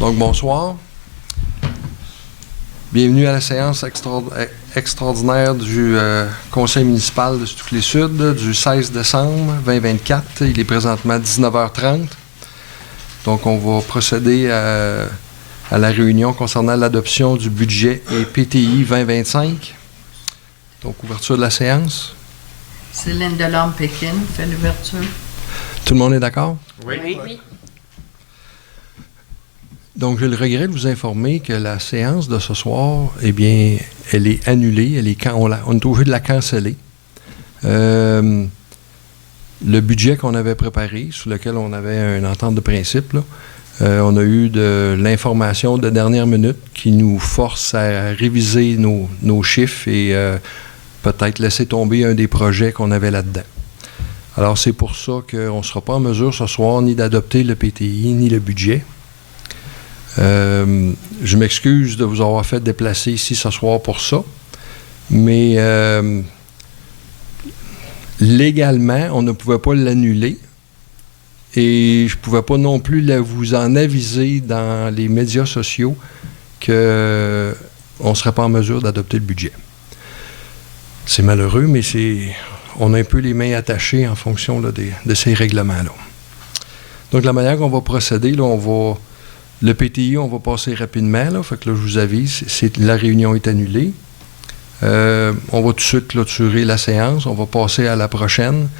Donc, bonsoir. Bienvenue à la séance extraordinaire du Conseil municipal de Satuquelée-Sud du 16 décembre 2024. Il est présentement 19h30. Donc, on va procéder à la réunion concernant l'adoption du budget et PTI 2025. Donc, ouverture de la séance. Céline Delorme-Pékin fait l'ouverture. Tout le monde est d'accord? Oui. Oui. Donc, j'ai le regret de vous informer que la séance de ce soir, eh bien, elle est annulée. On est obligé de la canceller. Le budget qu'on avait préparé, sous lequel on avait une entente de principe, là, on a eu de l'information de dernière minute qui nous force à réviser nos chiffres et peut-être laisser tomber un des projets qu'on avait là-dedans. Alors, c'est pour ça qu'on ne sera pas en mesure ce soir ni d'adopter le PTI ni le budget. Je m'excuse de vous avoir fait déplacer ici ce soir pour ça, mais légalement, on ne pouvait pas l'annuler et je ne pouvais pas non plus vous en aviser dans les médias sociaux qu'on ne serait pas en mesure d'adopter le budget. C'est malheureux, mais on a un peu les mains attachées en fonction là, de ces règlements-là. Donc, la manière qu'on va procéder, là, le PTI, on va passer rapidement. Là, fait que là, je vous avise, la réunion est annulée. On va tout de suite clôturer la séance. On va passer à la prochaine.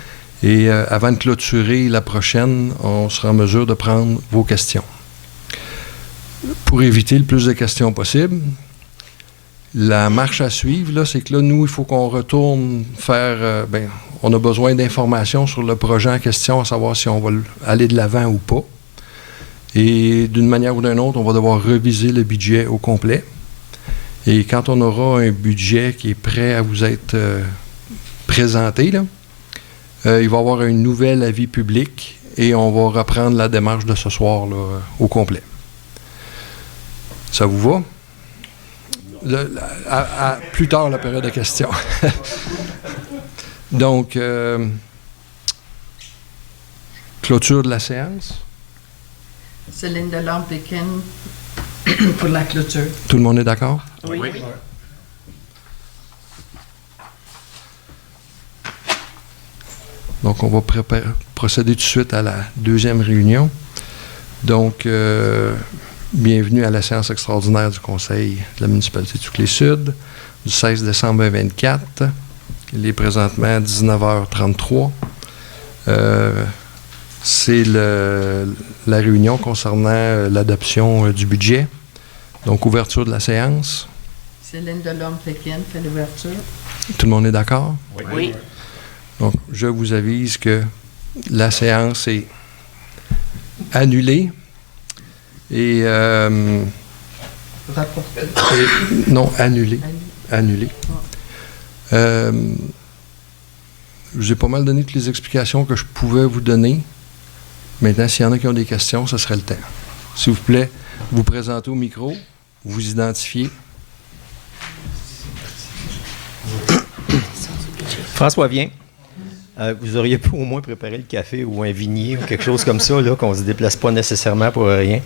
Et avant de clôturer la prochaine, on sera en mesure de prendre vos questions. Pour éviter le plus de questions possible, la marche à suivre, là, c'est que là, nous, il faut qu'on retourne faire... on a besoin d'informations sur le projet en question, à savoir si on va aller de l'avant ou pas. Et d'une manière ou d'une autre, on va devoir reviser le budget au complet. Et quand on aura un budget qui est prêt à vous être présenté, là, il va y avoir un nouvel avis public et on va reprendre la démarche de ce soir là, au complet. Ça vous va? Plus tard, la période de questions. Donc, clôture de la séance. Céline Delorme-Pékin pour la clôture. Tout le monde est d'accord? Oui. Donc, on va procéder tout de suite à la deuxième réunion. Donc, bienvenue à la séance extraordinaire du Conseil de la municipalité de Satuquelée-Sud du 16 décembre 2024. Il est présentement à 19h33. C'est la réunion concernant l'adoption du budget. Donc, ouverture de la séance. Céline Delorme-Pékin fait l'ouverture. Tout le monde est d'accord? Oui. Donc, je vous avise que la séance est annulée. Et... Rapporteur. non, annulée. Annulée. J'ai pas mal donné toutes les explications que je pouvais vous donner. Maintenant, s'il y en a qui ont des questions, ce serait le temps. S'il vous plaît, vous présentez au micro, vous identifiez. François vient. Vous auriez pu au moins préparer le café ou un vignier ou quelque chose comme ça, là, qu'on ne se déplace pas nécessairement pour rien.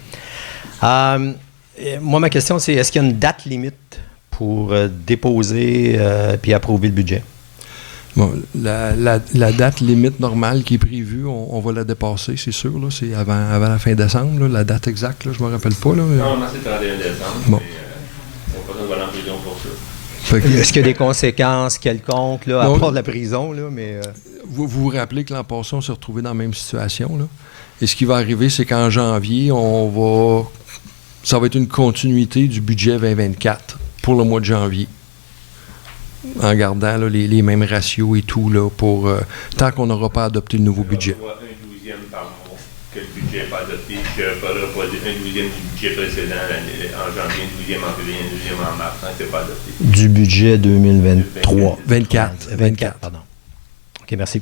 Moi, ma question, c'est est-ce qu'il y a une date limite pour déposer puis approuver le budget? Bon, la date limite normale qui est prévue, on va la dépasser, c'est sûr. Là, c'est avant la fin décembre. Là, la date exacte, là, je ne me rappelle pas. Là. Normalement, c'est 31 décembre, bon. Mais on n'a pas besoin de aller en prison pour ça. Est-ce qu'il y a des conséquences quelconques, là, à part de la prison? Là, mais, Vous vous rappelez que l'an passé, on s'est retrouvé dans la même situation. Là. Et ce qui va arriver, c'est qu'en janvier, ça va être une continuité du budget 2024 pour le mois de janvier. En gardant là, les mêmes ratios et tout, là, tant qu'on n'aura pas adopté le nouveau budget. On va un 12e par mois que le budget n'est pas adopté. Je ne ferai pas un 12e du budget précédent en janvier, un 12e en février, un 12e en mars, tant que ce n'est pas adopté. du budget 2023. 24. Pardon. OK, merci.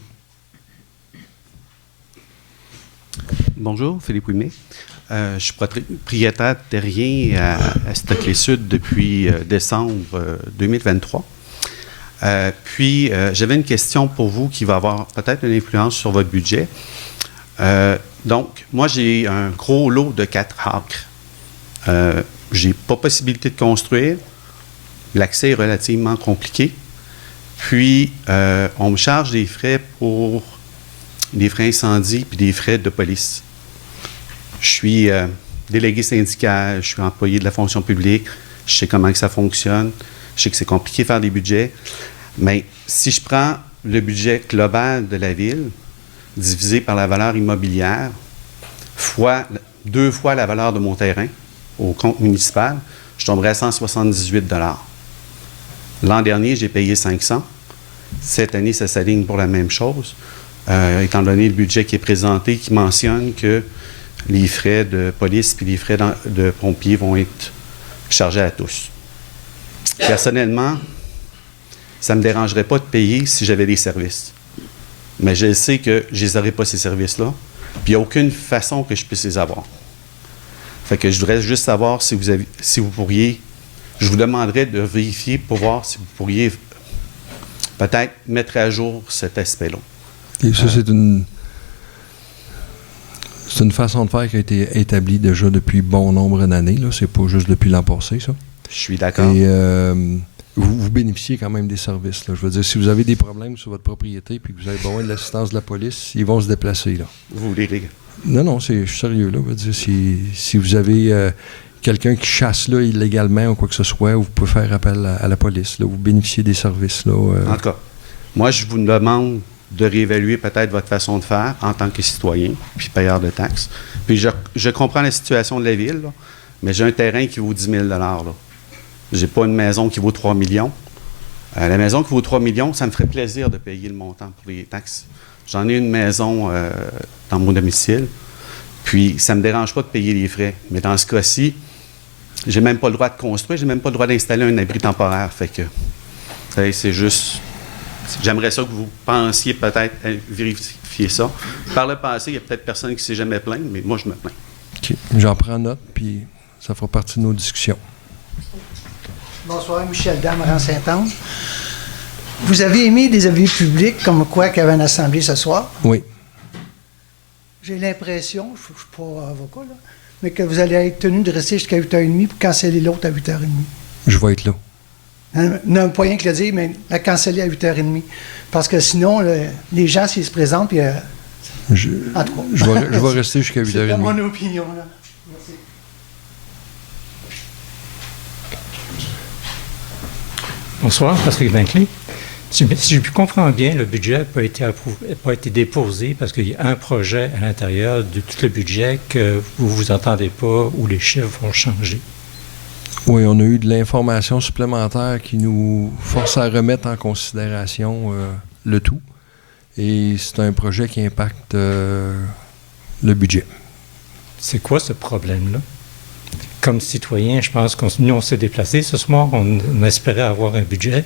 Bonjour, Philippe Ouimet. Je suis propriétaire terrien à Satuquelée-Sud depuis décembre 2023. Puis, j'avais une question pour vous qui va avoir peut-être une influence sur votre budget. Donc, moi, j'ai un gros lot de 4 acres. J'ai pas possibilité de construire. L'accès est relativement compliqué. Puis, on me charge des frais pour des frais incendie puis des frais de police. Je suis délégué syndical, je suis employé de la fonction publique, je sais comment que ça fonctionne, je sais que c'est compliqué de faire des budgets, mais si je prends le budget global de la ville, divisé par la valeur immobilière, fois 2 fois la valeur de mon terrain au compte municipal, je tomberais à 178 $. L'an dernier, j'ai payé 500. Cette année, ça s'aligne pour la même chose, étant donné le budget qui est présenté, qui mentionne que les frais de police puis les frais de pompiers vont être chargés à tous. Personnellement, ça ne me dérangerait pas de payer si j'avais des services. Mais je sais que je les aurais pas, ces services-là, puis il n'y a aucune façon que je puisse les avoir. Fait que je voudrais juste savoir si vous pourriez... Je vous demanderais de vérifier pour voir si vous pourriez peut-être mettre à jour cet aspect-là. Et ça, c'est une façon de faire qui a été établie déjà depuis bon nombre d'années. C'est pas juste depuis l'an passé, ça. Je suis d'accord. Et vous bénéficiez quand même des services. Là. Je veux dire, si vous avez des problèmes sur votre propriété et que vous avez besoin de l'assistance de la police, ils vont se déplacer. Là. Vous voulez les... Non, je suis sérieux. Là. Je veux dire, si vous avez quelqu'un qui chasse là illégalement ou quoi que ce soit, vous pouvez faire appel à la police. Là. Vous bénéficiez des services. Là, En tout cas, moi, je vous demande de réévaluer peut-être votre façon de faire en tant que citoyen puis payeur de taxes. Puis je comprends la situation de la ville, là, mais j'ai un terrain qui vaut 10 000 $. Là. J'ai pas une maison qui vaut 3 millions. La maison qui vaut 3 millions, ça me ferait plaisir de payer le montant pour les taxes. J'en ai une maison dans mon domicile, puis ça ne me dérange pas de payer les frais. Mais dans ce cas-ci, j'ai même pas le droit de construire, j'ai même pas le droit d'installer un abri temporaire. Fait que c'est juste... J'aimerais ça que vous pensiez peut-être à vérifier ça. Par le passé, il y a peut-être personne qui ne s'est jamais plaint, mais moi, je me plains. OK. J'en prends note, puis ça fera partie de nos discussions. Bonsoir, Michel Dame, rang Saint-Anne. Vous avez émis des avis publics comme quoi qu'il y avait une assemblée ce soir. Oui. J'ai l'impression, je ne suis pas avocat, là, mais que vous allez être tenu de rester jusqu'à 8h30 pour canceller l'autre à 8h30. Je vais être là. Non, pas rien que le dire, mais la canceller à 8h30. Parce que sinon, les gens, s'ils se présentent, puis... en tout cas. Je vais rester jusqu'à 8h30. C'est mon opinion, là. Merci. Bonsoir, Patrick Vinclay. Si je comprends bien, le budget n'a pas été déposé parce qu'il y a un projet à l'intérieur de tout le budget que vous ne vous entendez pas ou les chiffres vont changer. Oui, on a eu de l'information supplémentaire qui nous force à remettre en considération le tout. Et c'est un projet qui impacte le budget. C'est quoi ce problème-là? Comme citoyen, je pense que nous, on s'est déplacés ce soir. On espérait avoir un budget.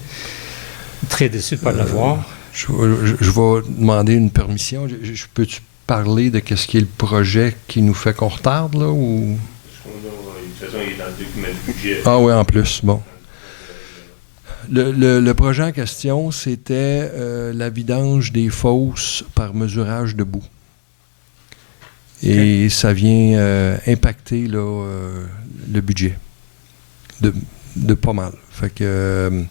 Très déçu de ne pas l'avoir. Je vais demander une permission. Je peux-tu parler de ce qui est le projet qui nous fait qu'on retarde, là, ou... De toute façon, il est dans le document de budget. Ah oui, en plus, bon. Le projet en question, c'était la vidange des fosses par mesurage de boue. Et ça vient impacter là, le budget de pas mal. Fait que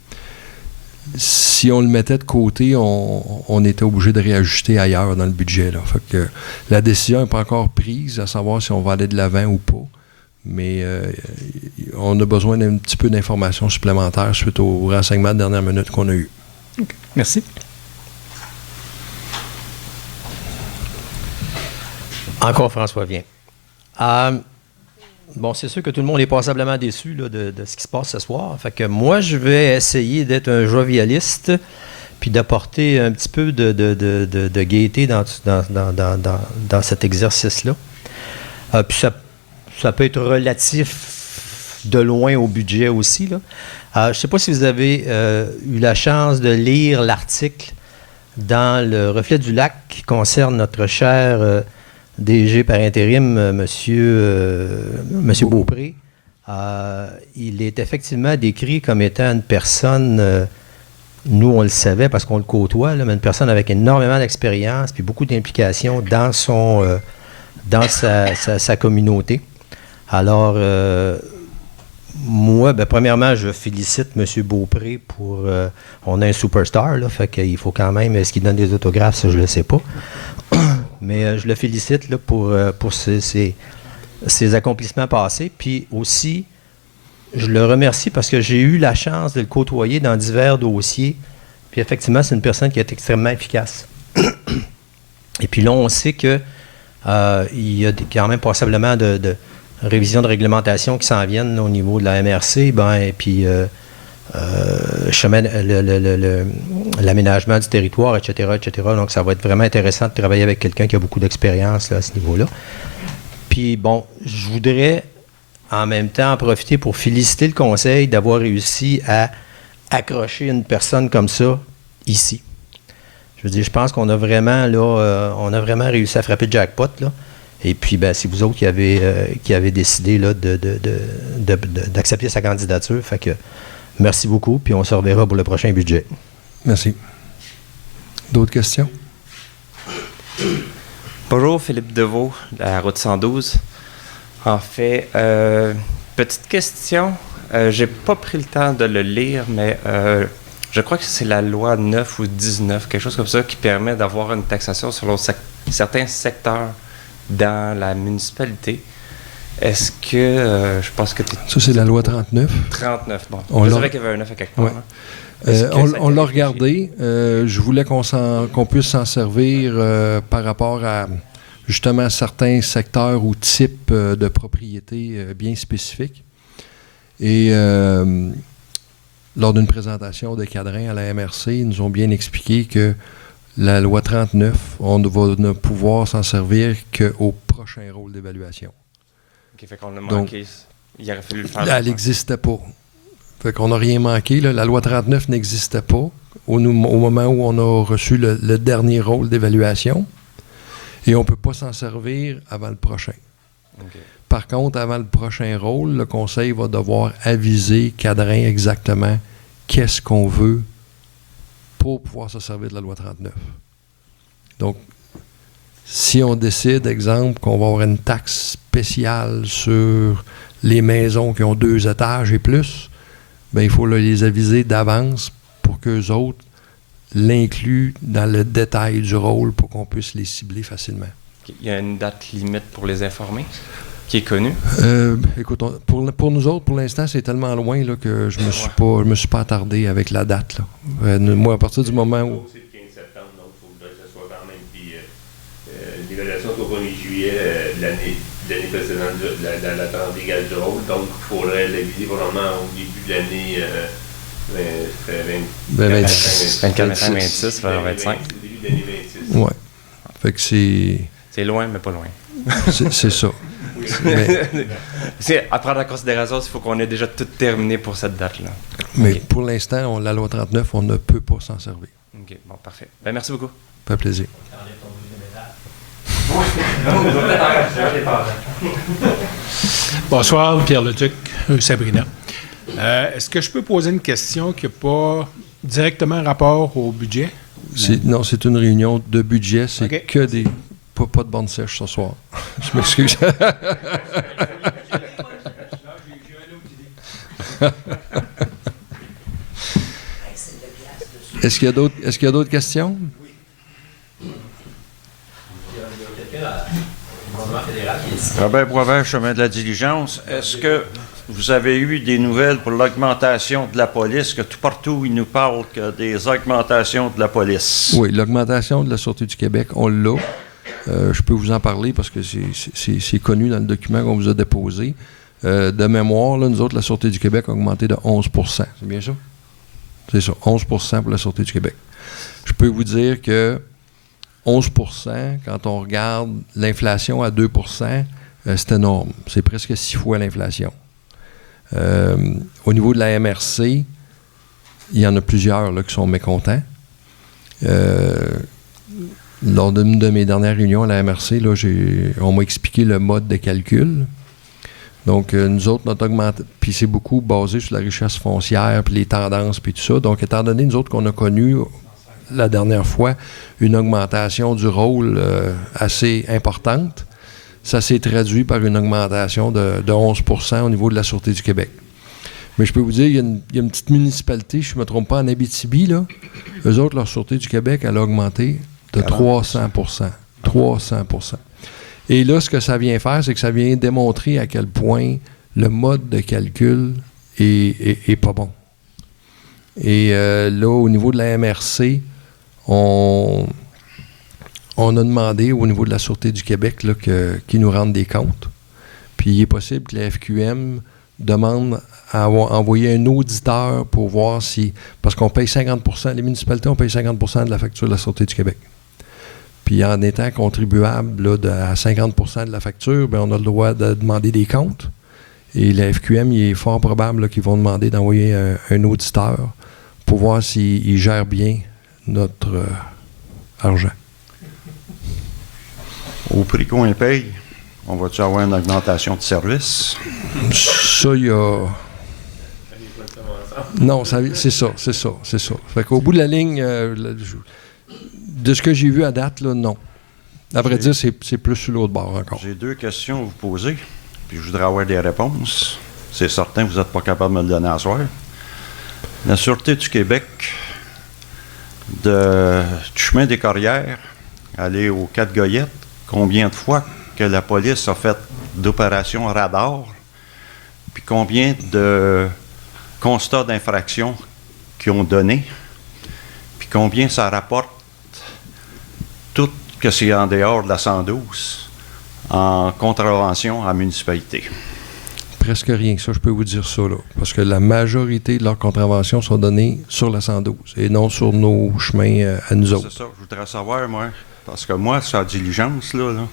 si on le mettait de côté, on était obligé de réajuster ailleurs dans le budget. Là. Fait que la décision n'est pas encore prise à savoir si on va aller de l'avant ou pas. Mais on a besoin d'un petit peu d'informations supplémentaires suite aux renseignements de dernière minute qu'on a eus. Okay. Merci. Encore François vient. Bon, c'est sûr que tout le monde est passablement déçu là, de ce qui se passe ce soir. Fait que moi, je vais essayer d'être un jovialiste puis d'apporter un petit peu de gaieté dans cet exercice-là. Puis ça peut être relatif de loin au budget aussi. Là. Je ne sais pas si vous avez eu la chance de lire l'article dans le Reflet du Lac qui concerne notre cher DG par intérim, Monsieur Beaupré. Il est effectivement décrit comme étant une personne, nous on le savait parce qu'on le côtoie, là, mais une personne avec énormément d'expérience puis beaucoup d'implication dans sa communauté. Alors, moi, premièrement, je félicite M. Beaupré pour... on a un superstar, là, fait qu'il faut quand même... Est-ce qu'il donne des autographes? Ça, je ne le sais pas. Mais je le félicite là, pour ses accomplissements passés. Puis aussi, je le remercie parce que j'ai eu la chance de le côtoyer dans divers dossiers. Puis effectivement, c'est une personne qui est extrêmement efficace. Et puis là, on sait qu'il y a quand même passablement de révisions de réglementation qui s'en viennent là, au niveau de la MRC. Et puis l'aménagement du territoire, etc., etc. Donc, ça va être vraiment intéressant de travailler avec quelqu'un qui a beaucoup d'expérience là, à ce niveau-là. Puis, bon, je voudrais en même temps en profiter pour féliciter le conseil d'avoir réussi à accrocher une personne comme ça ici. Je veux dire, je pense qu'on a vraiment là, réussi à frapper le jackpot là. Et puis, c'est vous autres qui avez décidé là, d'accepter sa candidature. Fait que merci beaucoup, puis on se reverra pour le prochain budget. Merci. D'autres questions? Bonjour, Philippe Deveau, de la route 112. En fait, petite question. J'ai pas pris le temps de le lire, mais je crois que c'est la loi 9 ou 19, quelque chose comme ça, qui permet d'avoir une taxation sur certains secteurs dans la municipalité. Est-ce que... je pense que tu... Ça, c'est la loi 39. 39, bon. Je savais qu'il y avait un 9 à quelque part. Ouais. On l'a regardé. Je voulais qu'on puisse s'en servir par rapport à, justement, certains secteurs ou types de propriétés bien spécifiques. Et lors d'une présentation de cadran à la MRC, ils nous ont bien expliqué que la loi 39, on va ne pouvoir s'en servir qu'au prochain rôle d'évaluation. OK, fait qu'on a manqué. Donc, il aurait fallu le faire. Elle n'existait pas. Fait qu'on n'a rien manqué. Là. La loi 39 n'existait pas au moment où on a reçu le dernier rôle d'évaluation. Et on ne peut pas s'en servir avant le prochain. Okay. Par contre, avant le prochain rôle, le conseil va devoir aviser cadran exactement qu'est-ce qu'on veut pour pouvoir se servir de la loi 39. Donc, si on décide, exemple, qu'on va avoir une taxe spéciale sur les maisons qui ont 2 étages et plus, bien, il faut les aviser d'avance pour qu'eux autres l'incluent dans le détail du rôle pour qu'on puisse les cibler facilement. Il y a une date limite pour les informer qui est connue? Écoute, pour nous autres, pour l'instant, c'est tellement loin là, que je me suis pas attardé avec la date. Là. Moi, à partir du moment où... C'est le 15 septembre, donc il faudrait que ce soit quand même. Puis l'évaluation est au 1er juillet de l'année précédente de la trente légale du rôle. Donc, il faudrait l'aviser probablement au début de l'année 24, 26, vers 25. Au début de l'année 26. Ouais. Fait que c'est... C'est loin, mais pas loin. C'est ça. C'est à prendre en considération qu'il faut qu'on ait déjà tout terminé pour cette date-là. Mais okay. Pour l'instant, la loi 39, on ne peut pas s'en servir. OK, bon, parfait. Merci beaucoup. Ça fait plaisir. Bonsoir, Pierre Leduc, Sabrina. Est-ce que je peux poser une question qui n'a pas directement rapport au budget? Non, c'est une réunion de budget. C'est okay. Que des... Pas de bande sèche ce soir. Je m'excuse. Est-ce qu'il y a d'autres questions? Robert Boisvert, chemin de la diligence. Est-ce que vous avez eu des nouvelles pour l'augmentation de la police, que tout partout, ils nous parlent que des augmentations de la police? Oui, l'augmentation de la Sûreté du Québec, on l'a. Je peux vous en parler parce que c'est connu dans le document qu'on vous a déposé. De mémoire, là, nous autres, la Sûreté du Québec a augmenté de 11 %. C'est bien ça? C'est ça, 11 % pour la Sûreté du Québec. Je peux vous dire que 11 %, quand on regarde l'inflation à 2 %, c'est énorme. C'est presque 6 fois l'inflation. Au niveau de la MRC, il y en a plusieurs là, qui sont mécontents. Lors d'une de mes dernières réunions à la MRC, là, on m'a expliqué le mode de calcul. Donc, nous autres, notre augmentation, puis c'est beaucoup basé sur la richesse foncière, puis les tendances, puis tout ça. Donc, étant donné, nous autres, qu'on a connu la dernière fois une augmentation du rôle assez importante, ça s'est traduit par une augmentation de 11 % au niveau de la Sûreté du Québec. Mais je peux vous dire, il y a une petite municipalité, je ne me trompe pas, en Abitibi, là. Eux autres, leur Sûreté du Québec, elle a augmenté de 300 % 300 %. Et là, ce que ça vient faire, c'est que ça vient démontrer à quel point le mode de calcul est pas bon. Et là, au niveau de la MRC, on a demandé au niveau de la Sûreté du Québec là, qu'ils nous rendent des comptes. Puis il est possible que la FQM demande à envoyer un auditeur pour voir si... Parce qu'on paye 50 %, les municipalités, on paye 50 % de la facture de la Sûreté du Québec. Puis en étant contribuable là, à 50 % de la facture, bien, on a le droit de demander des comptes. Et la FQM, il est fort probable là, qu'ils vont demander d'envoyer un auditeur pour voir s'il gère bien notre argent. Au prix qu'on paye, on va-tu avoir une augmentation de service? Ça, il y a... Non, c'est ça. Fait qu'au bout de la ligne, de ce que j'ai vu à date, là, non. À vrai dire, c'est plus sur l'autre bord encore. J'ai 2 questions à vous poser, puis je voudrais avoir des réponses. C'est certain que vous n'êtes pas capable de me le donner à soir. La Sûreté du Québec, du chemin des Corrières, aller aux 4 Goyettes, combien de fois que la police a fait d'opérations radar, puis combien de constats d'infraction qu'ils ont donné, puis combien ça rapporte tout que c'est en dehors de la 112 en contravention à la municipalité. Presque rien, ça, je peux vous dire ça, là. Parce que la majorité de leurs contraventions sont données sur la 112 et non sur nos chemins à nous autres. C'est ça, je voudrais savoir, moi. Parce que moi, sa diligence, là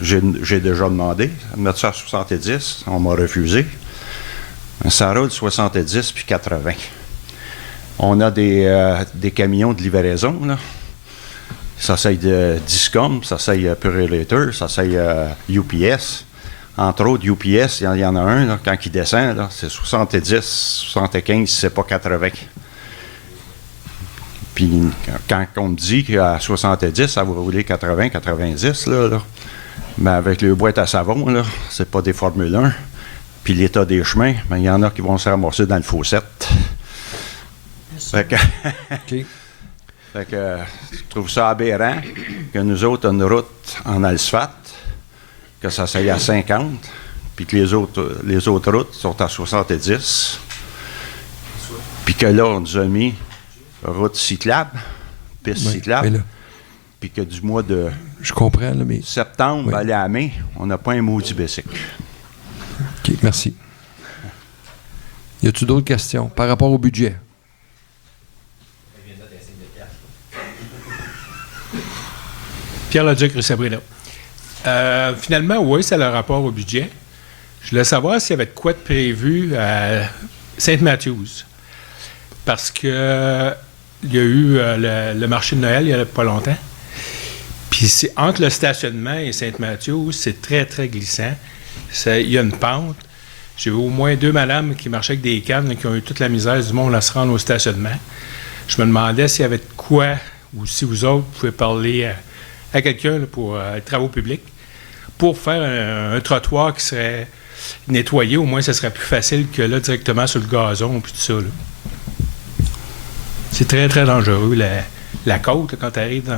j'ai déjà demandé de mettre ça à 70, on m'a refusé. Ça roule 70 puis 80. On a des camions de livraison, là. Ça s'aille de Discom, ça s'aille Purelator, ça s'aille UPS. Entre autres, UPS, il y en a un, là, quand il descend, là, c'est 70, 75, c'est pas 80. Puis quand on me dit qu'à 70, ça va rouler 80, 90, là, ben avec le boîte à savon, là, c'est pas des Formule 1. Puis l'état des chemins, ben, il y en a qui vont se ramasser dans le fossette. Fait que, OK. Fait que je trouve ça aberrant que nous autres, une route en asphalte, que ça s'aille à 50, puis que les autres routes sont à 70. Puis que là, on nous a mis route cyclable, piste cyclable, puis que du mois de septembre à la mai, on n'a pas un maudit bicycle. OK, merci. Y a-t-il d'autres questions par rapport au budget? Pierre Leduc, rue Sabrina. Finalement, oui, c'est le rapport au budget. Je voulais savoir s'il y avait de quoi de prévu à Saint-Matthews. Parce que il y a eu le marché de Noël il n'y a pas longtemps. Puis c'est entre le stationnement et Saint-Matthews, c'est très, très glissant. Il y a une pente. J'ai vu au moins 2 madames qui marchaient avec des cannes qui ont eu toute la misère du monde à se rendre au stationnement. Je me demandais s'il y avait de quoi, ou si vous autres pouvez parler à quelqu'un là, pour les travaux publics, pour faire un trottoir qui serait nettoyé. Au moins, ce serait plus facile que là, directement sur le gazon puis tout ça. Là. C'est très, très dangereux, la côte, là, quand tu arrives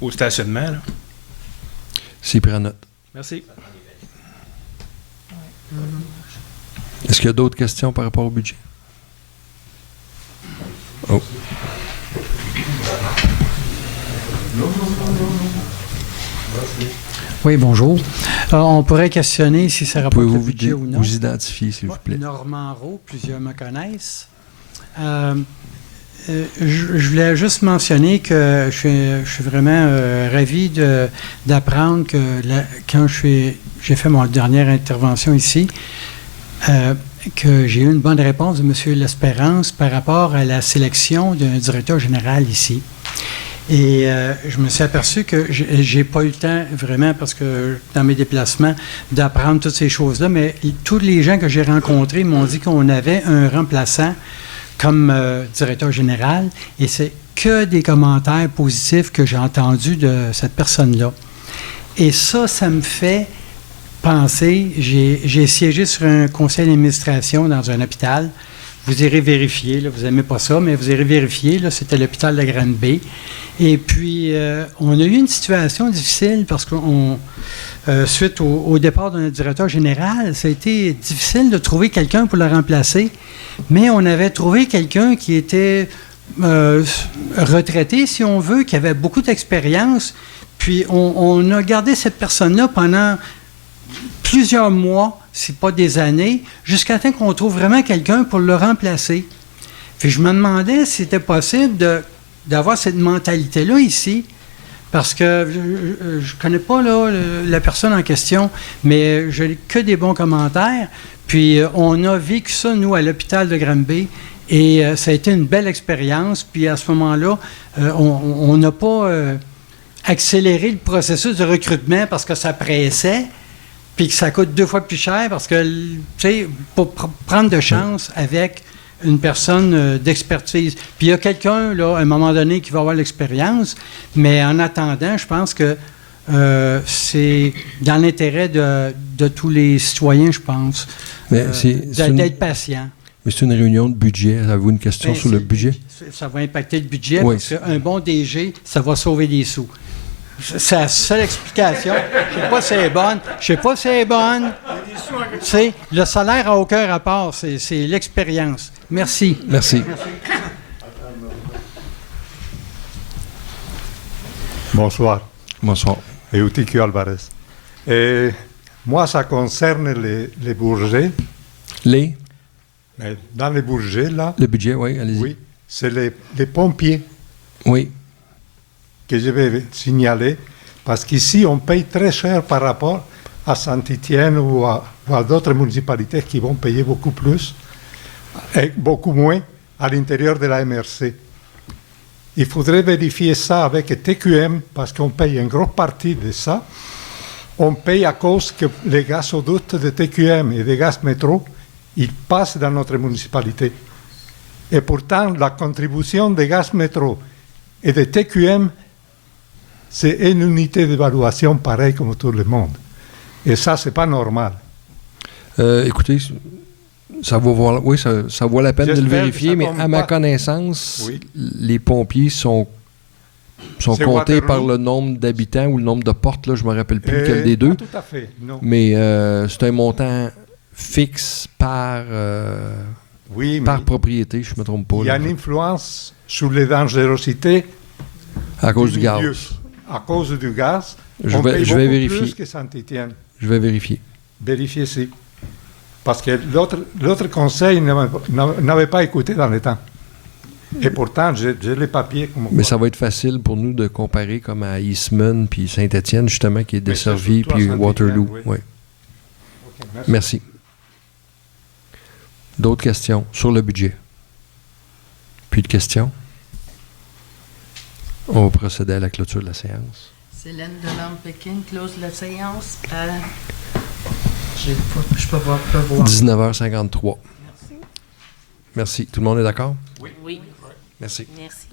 au stationnement. Là. S'il prend note. Merci. Est-ce qu'il y a d'autres questions par rapport au budget? Oh. Oui, bonjour. On pourrait questionner si ça rapporte le budget ou non. Vous identifier, s'il vous plaît. Normand Roux, plusieurs me connaissent. Je voulais juste mentionner que je suis vraiment ravi d'apprendre que quand j'ai fait ma dernière intervention ici, que j'ai eu une bonne réponse de M. L'Espérance par rapport à la sélection d'un directeur général ici. Et je me suis aperçu que j'ai pas eu le temps vraiment, parce que dans mes déplacements, d'apprendre toutes ces choses-là, mais tous les gens que j'ai rencontrés m'ont dit qu'on avait un remplaçant comme directeur général, et c'est que des commentaires positifs que j'ai entendus de cette personne-là. Et ça me fait penser, j'ai siégé sur un conseil d'administration dans un hôpital. Vous irez vérifier, là, vous n'aimez pas ça, mais vous irez vérifier, là, c'était l'hôpital de Granby. Et puis, on a eu une situation difficile parce que suite au départ de notre directeur général, ça a été difficile de trouver quelqu'un pour le remplacer, mais on avait trouvé quelqu'un qui était retraité, si on veut, qui avait beaucoup d'expérience, puis on a gardé cette personne-là pendant plusieurs mois, si pas des années, jusqu'à temps qu'on trouve vraiment quelqu'un pour le remplacer. Puis je me demandais si c'était possible d'avoir cette mentalité-là ici, parce que je ne connais pas là, la personne en question, mais je n'ai que des bons commentaires. Puis on a vécu ça, nous, à l'hôpital de Granby, et ça a été une belle expérience. Puis à ce moment-là, on n'a pas accéléré le processus de recrutement parce que ça pressait, puis que ça coûte 2 fois plus cher, parce que, tu sais, pour prendre de chance avec une personne d'expertise. Puis il y a quelqu'un, là, à un moment donné, qui va avoir l'expérience, mais en attendant, je pense que c'est dans l'intérêt de tous les citoyens, je pense, d'être patient. Mais c'est une réunion de budget. Avez-vous une question sur le budget? Ça va impacter le budget, oui, parce qu'un bon DG, ça va sauver des sous. C'est la seule explication. Je ne sais pas si elle est bonne. Je sais pas si elle est bonne. C'est, le salaire n'a aucun rapport. C'est l'expérience. Merci. Merci. Bonsoir. Bonsoir. Eutiquio Alvarez. Moi, ça concerne les Bourgets. Dans les Bourgets, là. Le budget, oui, allez-y. Oui, c'est les pompiers. Oui. Que je vais signaler, parce qu'ici, on paye très cher par rapport à Saint-Étienne ou à d'autres municipalités qui vont payer beaucoup plus et beaucoup moins à l'intérieur de la MRC. Il faudrait vérifier ça avec TQM, parce qu'on paye une grosse partie de ça. On paye à cause que les gazoducs de TQM et des gaz métro, ils passent dans notre municipalité. Et pourtant, la contribution des gaz métro et de TQM, c'est une unité d'évaluation pareille comme tout le monde. Et ça, c'est pas normal. Écoutez, ça vaut la peine de le vérifier, mais à ma connaissance, oui, les pompiers sont comptés par le nombre d'habitants ou le nombre de portes, là, je ne me rappelle plus lequel des deux. Pas tout à fait, non. Mais c'est un montant fixe par propriété, je ne me trompe pas. Il y a une influence sur les dangerosités à cause du gaz. À cause du gaz, je vais vérifier. Plus que Saint-Étienne. Je vais vérifier. Vérifiez-y. Parce que l'autre conseil n'avait pas écouté dans le temps. Et pourtant, j'ai les papiers. Mais ça va être facile pour nous de comparer comme à Eastman puis Saint-Étienne, justement, qui est desservi, puis Waterloo. Oui. Okay, merci. D'autres questions sur le budget? Plus de questions? On va procéder à la clôture de la séance. Célène Delorme-Pékin close la séance à... Je peux voir. 19h53. Merci. Tout le monde est d'accord? Oui. Merci. Merci.